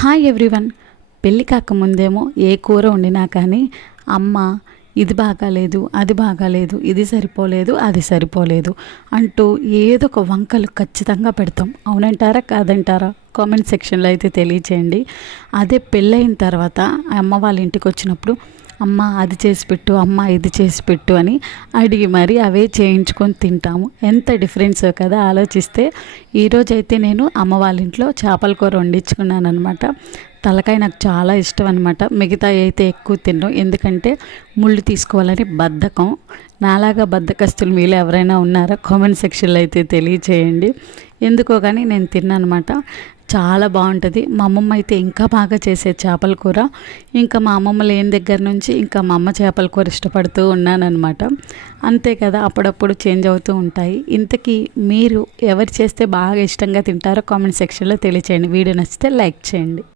Hi everyone. పెళ్ళి కాకముందేమో ఏ కూర వండినా కానీ అమ్మ ఇది బాగాలేదు, అది బాగాలేదు, ఇది సరిపోలేదు, అది సరిపోలేదు అంటూ ఏదో ఒక వంకలు ఖచ్చితంగా పెడతాం. అవునంటారా కాదంటారా? కామెంట్ సెక్షన్లో అయితే తెలియచేయండి. అదే పెళ్ళయిన తర్వాత అమ్మ వాళ్ళ ఇంటికి వచ్చినప్పుడు అమ్మ అది చేసి పెట్టు, అమ్మ ఇది చేసి పెట్టు అని అడిగి మరి అవే చేయించుకొని తింటాము. ఎంత డిఫరెన్స్ కదా ఆలోచిస్తే. ఈరోజైతే నేను అమ్మ వాళ్ళ ఇంట్లో చేపల కూర వండించుకున్నాను అనమాట. తలకాయ నాకు చాలా ఇష్టం అనమాట. మిగతా అయితే ఎక్కువ తినడం, ఎందుకంటే ముళ్ళు తీసుకోవాలని బద్ధకం. నాలాగా బద్ధకస్తులు మీలో ఎవరైనా ఉన్నారా? కామెంట్ సెక్షన్లో అయితే తెలియచేయండి. ఎందుకో కానీ నేను తిన్నానమాట. చాలా బాగుంటుంది. మా అమ్మమ్మ అయితే ఇంకా బాగా చేసే చేపల కూర. ఇంకా మా అమ్మమ్మ లేని దగ్గర నుంచి ఇంకా మా అమ్మ చేపల కూర ఇష్టపడుతూ ఉన్నానన్నమాట. అంతే కదా, అప్పుడప్పుడు చేంజ్ అవుతూ ఉంటాయి. ఇంతకీ మీరు ఎవరు చేస్తే బాగా ఇష్టంగా తింటారో కామెంట్ సెక్షన్లో తెలియచేయండి. వీడియో నచ్చితే లైక్ చేయండి.